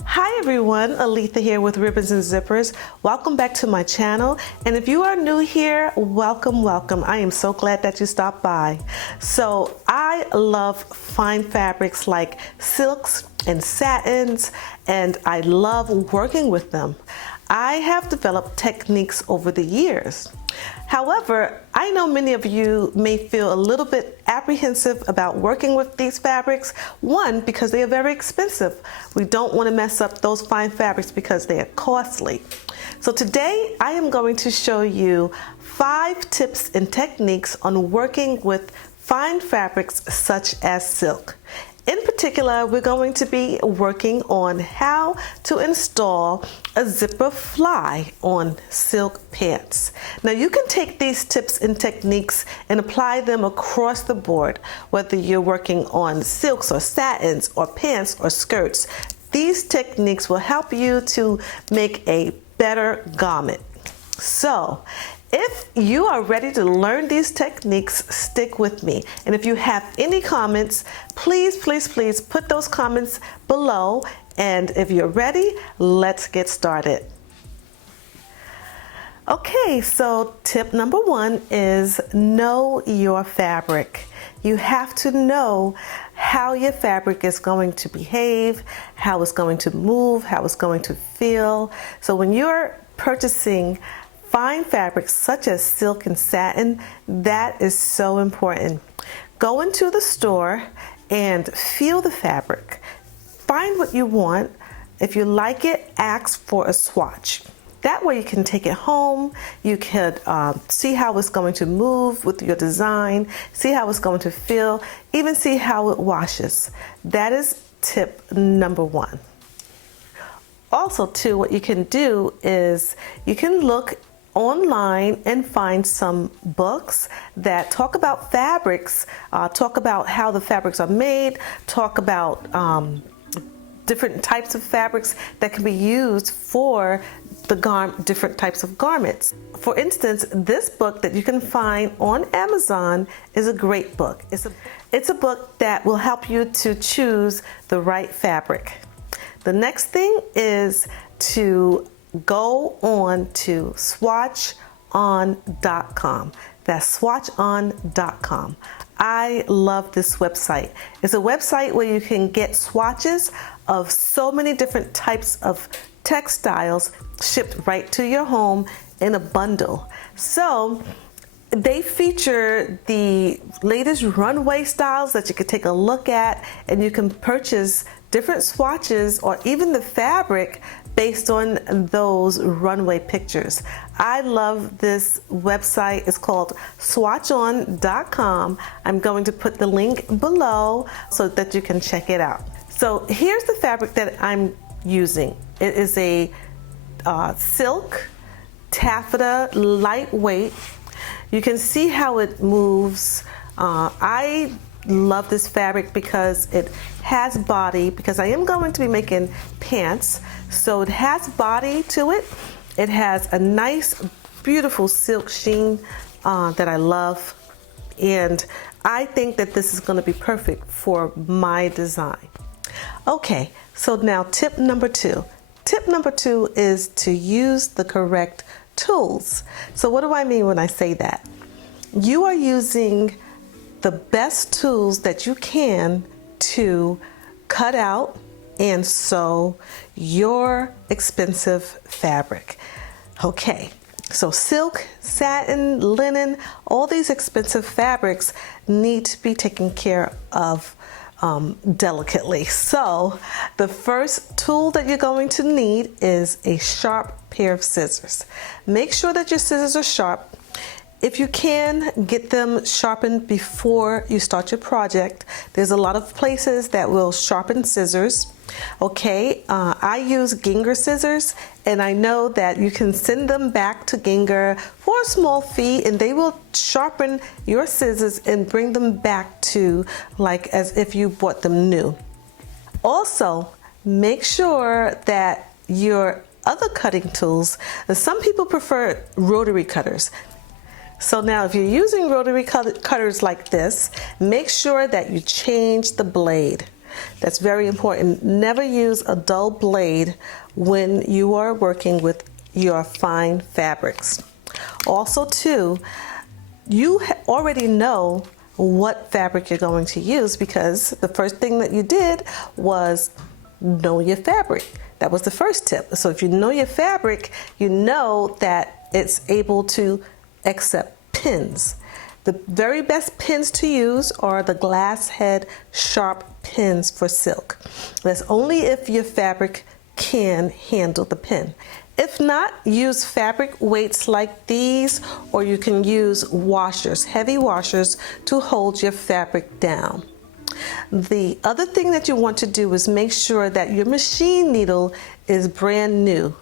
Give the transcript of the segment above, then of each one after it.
Hi everyone, Aletha here with Ribbons and Zippers. Welcome back to my channel, and if you are new here, welcome. I am so glad that you stopped by. So I love fine fabrics like silks and satins, and I love working with them. I have developed techniques over the years. However, I know many of you may feel a little bit apprehensive about working with these fabrics. One, because they are very expensive. We don't want to mess up those fine fabrics because they are costly. So today I am going to show you 5 tips and techniques on working with fine fabrics such as silk. In particular, we're going to be working on how to install a zipper fly on silk pants. Now you can take these tips and techniques and apply them across the board, whether you're working on silks or satins or pants or skirts. These techniques will help you to make a better garment. So, if you are ready to learn these techniques, stick with me. And if you have any comments, please put those comments below. And if you're ready, let's get started. Okay, so tip number 1 is know your fabric. You have to know how your fabric is going to behave, how it's going to move, how it's going to feel. So when you're purchasing fine fabrics such as silk and satin, that is so important. Go into the store and feel the fabric. Find what you want. If you like it, ask for a swatch. That way you can take it home. You could see how it's going to move with your design, see how it's going to feel, even see how it washes. That is tip number 1. Also, too, what you can do is you can look online and find some books that talk about fabrics, talk about how the fabrics are made, talk about different types of fabrics that can be used for the different types of garments. For instance, this book that you can find on Amazon is a great book. It's a book that will help you to choose the right fabric. The next thing is to go on to swatchon.com. That's swatchon.com. I love this website. It's a website where you can get swatches of so many different types of textiles shipped right to your home in a bundle. So they feature the latest runway styles that you can take a look at, and you can purchase different swatches or even the fabric based on those runway pictures. I love this website. It's called swatchon.com. I'm going to put the link below so that you can check it out. So here's the fabric that I'm using. It is a silk taffeta, lightweight. You can see how it moves. I love this fabric because it has body, because I am going to be making pants. So it has body to it. It has a nice, beautiful silk sheen that I love. And I think that this is going to be perfect for my design. Okay, so now tip number 2. Tip number 2 is to use the correct tools. So what do I mean when I say that? You are using the best tools that you can to cut out and sew your expensive fabric. Okay, so silk, satin, linen, all these expensive fabrics need to be taken care of delicately. So the first tool that you're going to need is a sharp pair of scissors. Make sure that your scissors are sharp. If you can, get them sharpened before you start your project. There's a lot of places that will sharpen scissors. Okay, I use Gingher scissors, and I know that you can send them back to Gingher for a small fee, and they will sharpen your scissors and bring them back to like as if you bought them new. Also, make sure that your other cutting tools, and some people prefer rotary cutters. So now if you're using rotary cutters like this, make sure that you change the blade. That's very important. Never use a dull blade when you are working with your fine fabrics. Also too, you already know what fabric you're going to use because the first thing that you did was know your fabric. That was the first tip. So if you know your fabric, you know that it's able to accept pins. The very best pins to use are the glass head sharp pins for silk. That's only if your fabric can handle the pin. If not, use fabric weights like these, or you can use washers, heavy washers, to hold your fabric down. The other thing that you want to do is make sure that your machine needle is brand new.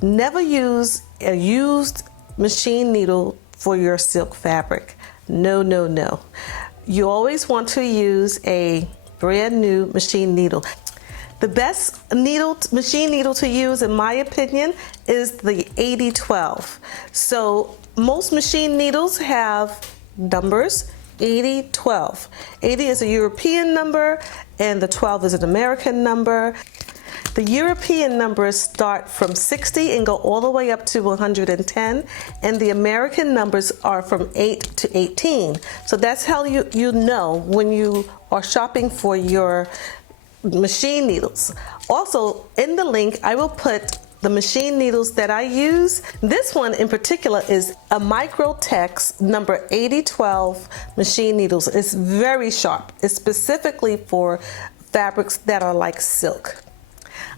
Never use a used machine needle for your silk fabric. No, no, no. You always want to use a brand new machine needle. The best machine needle to use, in my opinion, is the 8012. So most machine needles have numbers 8012. 80 is a European number and the 12 is an American number. The European numbers start from 60 and go all the way up to 110, and the American numbers are from 8 to 18. So that's how you know when you are shopping for your machine needles. Also, in the link, I will put the machine needles that I use. This one in particular is a Microtex number 8012 machine needles. It's very sharp. It's specifically for fabrics that are like silk.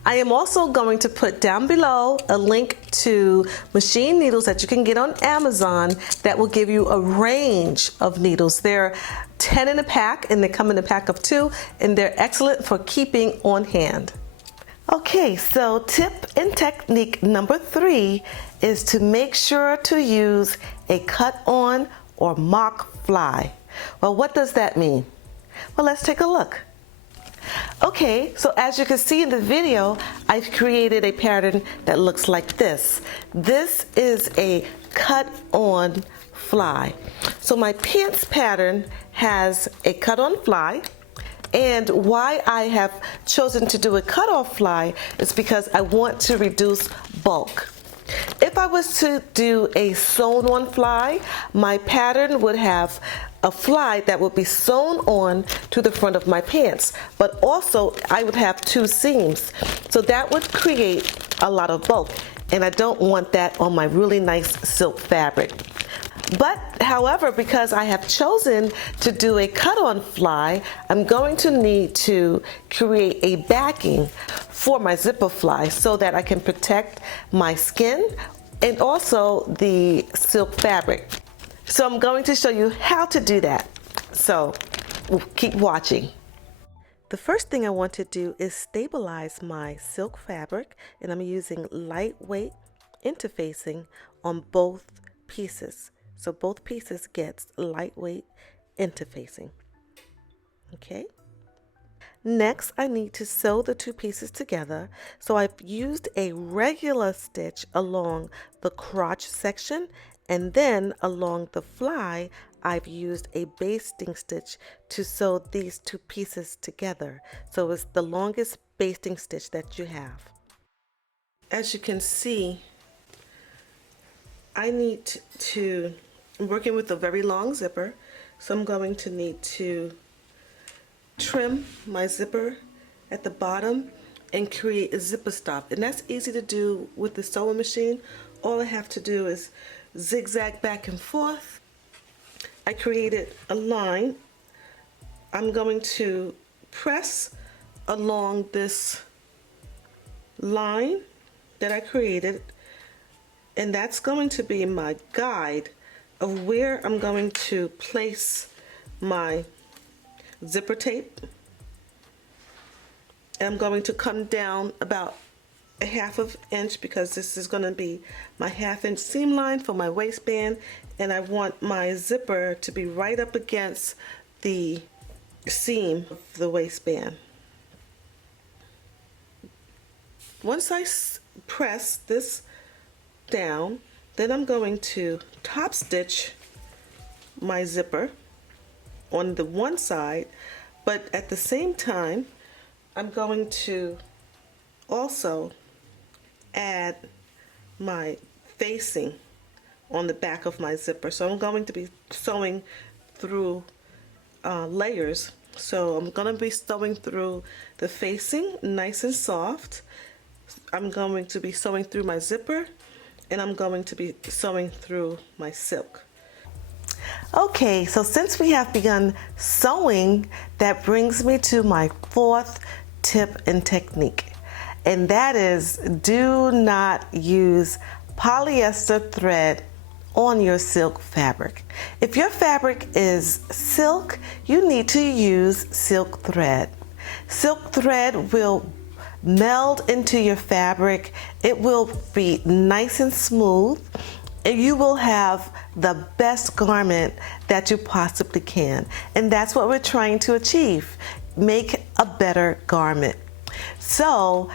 I am also going to put down below a link to machine needles that you can get on Amazon that will give you a range of needles. They're 10 in a pack and they come in a pack of 2, and they're excellent for keeping on hand. Okay, so tip and technique number 3 is to make sure to use a cut-on or mock fly. Well, what does that mean? Well, let's take a look. Okay, so as you can see in the video, I've created a pattern that looks like this. This is a cut-on fly. So my pants pattern has a cut-on fly, and why I have chosen to do a cut-off fly is because I want to reduce bulk. If I was to do a sewn-on fly, my pattern would have a fly that would be sewn on to the front of my pants, but also I would have 2 seams. So that would create a lot of bulk, and I don't want that on my really nice silk fabric. But however, because I have chosen to do a cut-on fly, I'm going to need to create a backing for my zipper fly so that I can protect my skin and also the silk fabric. So I'm going to show you how to do that. So keep watching. The first thing I want to do is stabilize my silk fabric, and I'm using lightweight interfacing on both pieces. So both pieces gets lightweight interfacing. Okay. Next, I need to sew the 2 pieces together. So I've used a regular stitch along the crotch section, and then along the fly, I've used a basting stitch to sew these 2 pieces together. So it's the longest basting stitch that you have. As you can see, I need to I'm working with a very long zipper, so I'm going to need to trim my zipper at the bottom and create a zipper stop. And that's easy to do with the sewing machine. All I have to do is zigzag back and forth. I created a line. I'm going to press along this line that I created, and that's going to be my guide of where I'm going to place my zipper tape. And I'm going to come down about a 1/2 inch because this is going to be my 1/2 inch seam line for my waistband, and I want my zipper to be right up against the seam of the waistband. Once I press this down, then I'm going to top stitch my zipper on the one side, but at the same time I'm going to also add my facing on the back of my zipper. So I'm going to be sewing through layers. So I'm going to be sewing through the facing, nice and soft. I'm going to be sewing through my zipper, and I'm going to be sewing through my silk. Okay, so since we have begun sewing, that brings me to my fourth tip and technique, and that is do not use polyester thread on your silk fabric. If your fabric is silk, you need to use silk thread. Silk thread will meld into your fabric. It will be nice and smooth, and you will have the best garment that you possibly can. And that's what we're trying to achieve. Make a better garment. So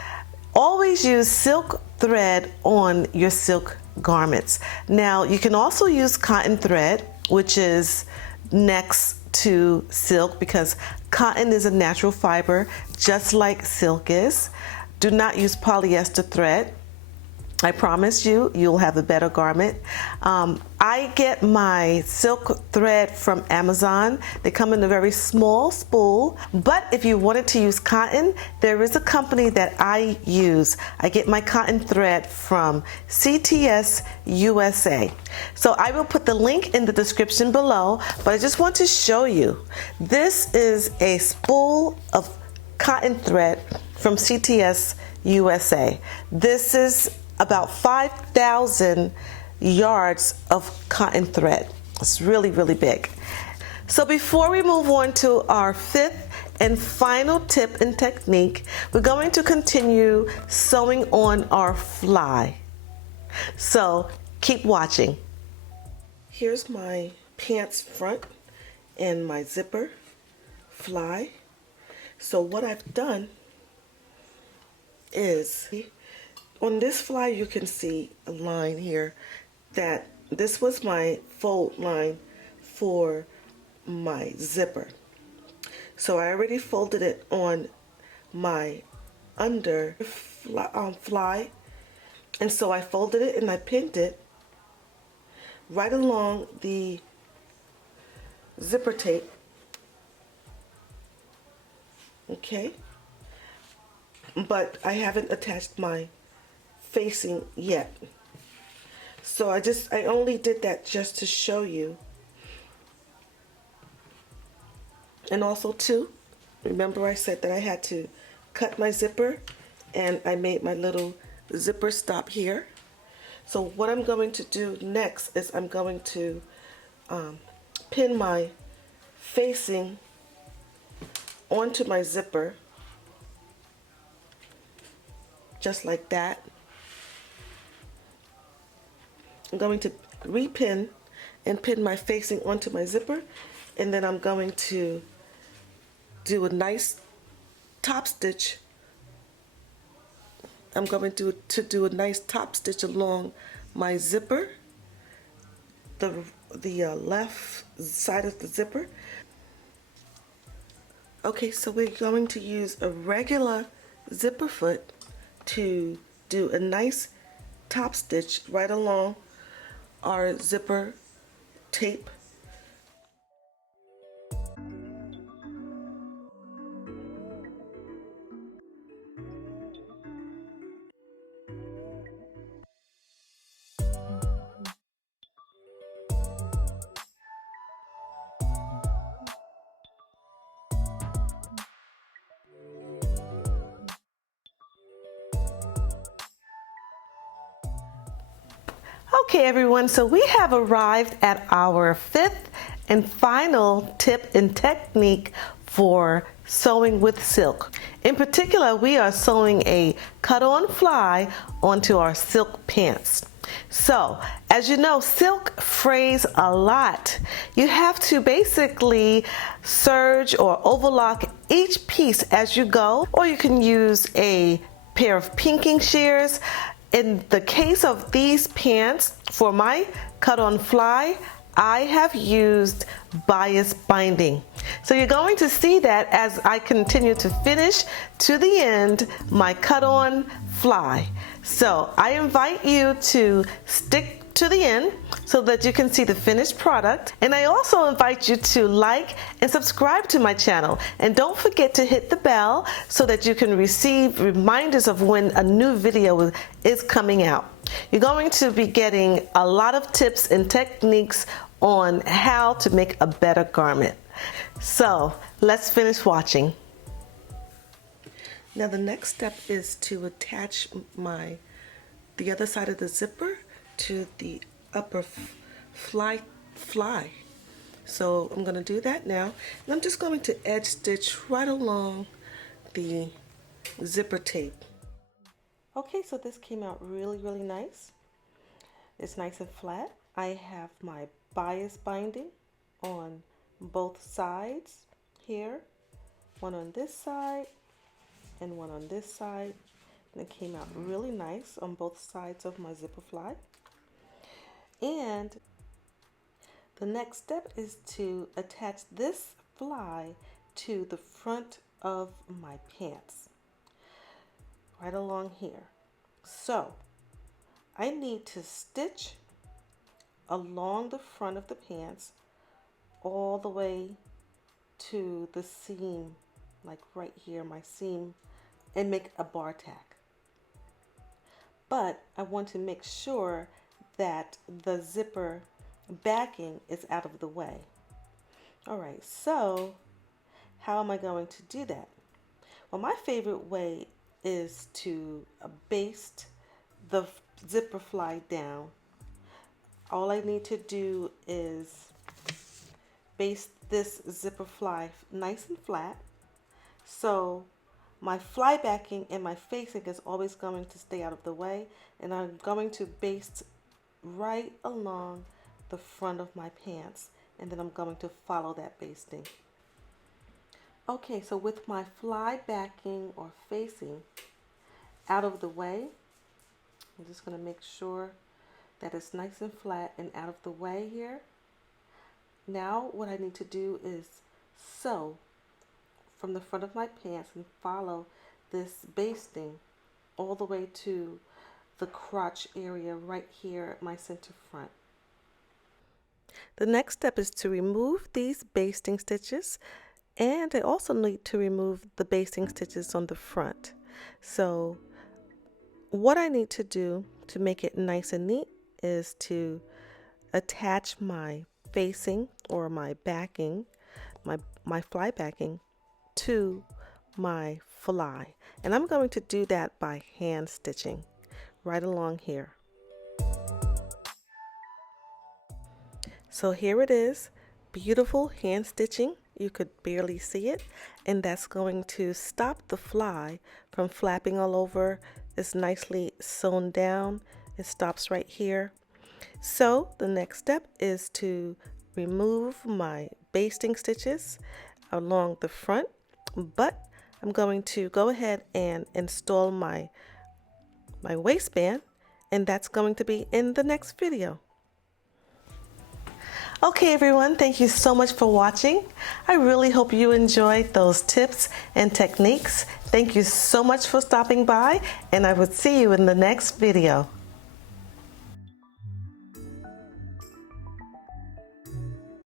always use silk thread on your silk garments. Now you can also use cotton thread, which is next to silk, because cotton is a natural fiber just like silk is. Do not use polyester thread. I promise you, you'll have a better garment. I get my silk thread from Amazon. They come in a very small spool, but if you wanted to use cotton, there is a company that I use. I get my cotton thread from CTS USA. So I will put the link in the description below, but I just want to show you. This is a spool of cotton thread from CTS USA. This is about 5,000 yards of cotton thread. It's really, really big. So before we move on to our fifth and final tip and technique, we're going to continue sewing on our fly. So keep watching. Here's my pants front and my zipper fly. So what I've done is, on this fly you can see a line here that this was my fold line for my zipper. So I already folded it on my under fly, and so I folded it and I pinned it right along the zipper tape. Okay, but I haven't attached my facing yet. So I only did that just to show you. And also too, remember I said that I had to cut my zipper, and I made my little zipper stop here. So what I'm going to do next is I'm going to pin my facing onto my zipper, just like that. I'm going to repin and pin my facing onto my zipper, and then I'm going to do a nice top stitch. I'm going to do a nice top stitch along my zipper, the left side of the zipper. Okay, so we're going to use a regular zipper foot to do a nice top stitch right along our zipper tape. Okay everyone, so we have arrived at our fifth and final tip and technique for sewing with silk. In particular, we are sewing a cut-on fly onto our silk pants. So, as you know, silk frays a lot. You have to basically serge or overlock each piece as you go, or you can use a pair of pinking shears. In the case of these pants, for my cut-on fly, I have used bias binding. So you're going to see that as I continue to finish to the end my cut-on fly. So I invite you to stick to the end so that you can see the finished product. And I also invite you to like and subscribe to my channel. And don't forget to hit the bell so that you can receive reminders of when a new video is coming out. You're going to be getting a lot of tips and techniques on how to make a better garment. So let's finish watching. Now the next step is to attach the other side of the zipper to the upper fly. So I'm going to do that now, and I'm just going to edge stitch right along the zipper tape. Okay, so this came out really nice. It's nice and flat. I have my bias binding on both sides here, one on this side and one on this side, and it came out really nice on both sides of my zipper fly. And the next step is to attach this fly to the front of my pants, right along here. So I need to stitch along the front of the pants all the way to the seam, like right here, my seam, and make a bar tack. But I want to make sure that the zipper backing is out of the way. All right, so how am I going to do that? Well, my favorite way is to baste the zipper fly down. All I need to do is baste this zipper fly nice and flat, so my fly backing and my facing is always going to stay out of the way, and I'm going to baste right along the front of my pants, and then I'm going to follow that basting. Okay, so with my fly backing or facing out of the way, I'm just going to make sure that it's nice and flat and out of the way here. Now what I need to do is sew from the front of my pants and follow this basting all the way to the crotch area right here at my center front. The next step is to remove these basting stitches, and I also need to remove the basting stitches on the front. So what I need to do to make it nice and neat is to attach my facing or my backing, my fly backing to my fly, and I'm going to do that by hand stitching right along here. So here it is, beautiful hand stitching. You could barely see it, and that's going to stop the fly from flapping all over. It's nicely sewn down. It stops right here. So the next step is to remove my basting stitches along the front, but I'm going to go ahead and install my waistband, and that's going to be in the next video. Okay everyone, thank you so much for watching. I really hope you enjoyed those tips and techniques. Thank you so much for stopping by, and I will see you in the next video.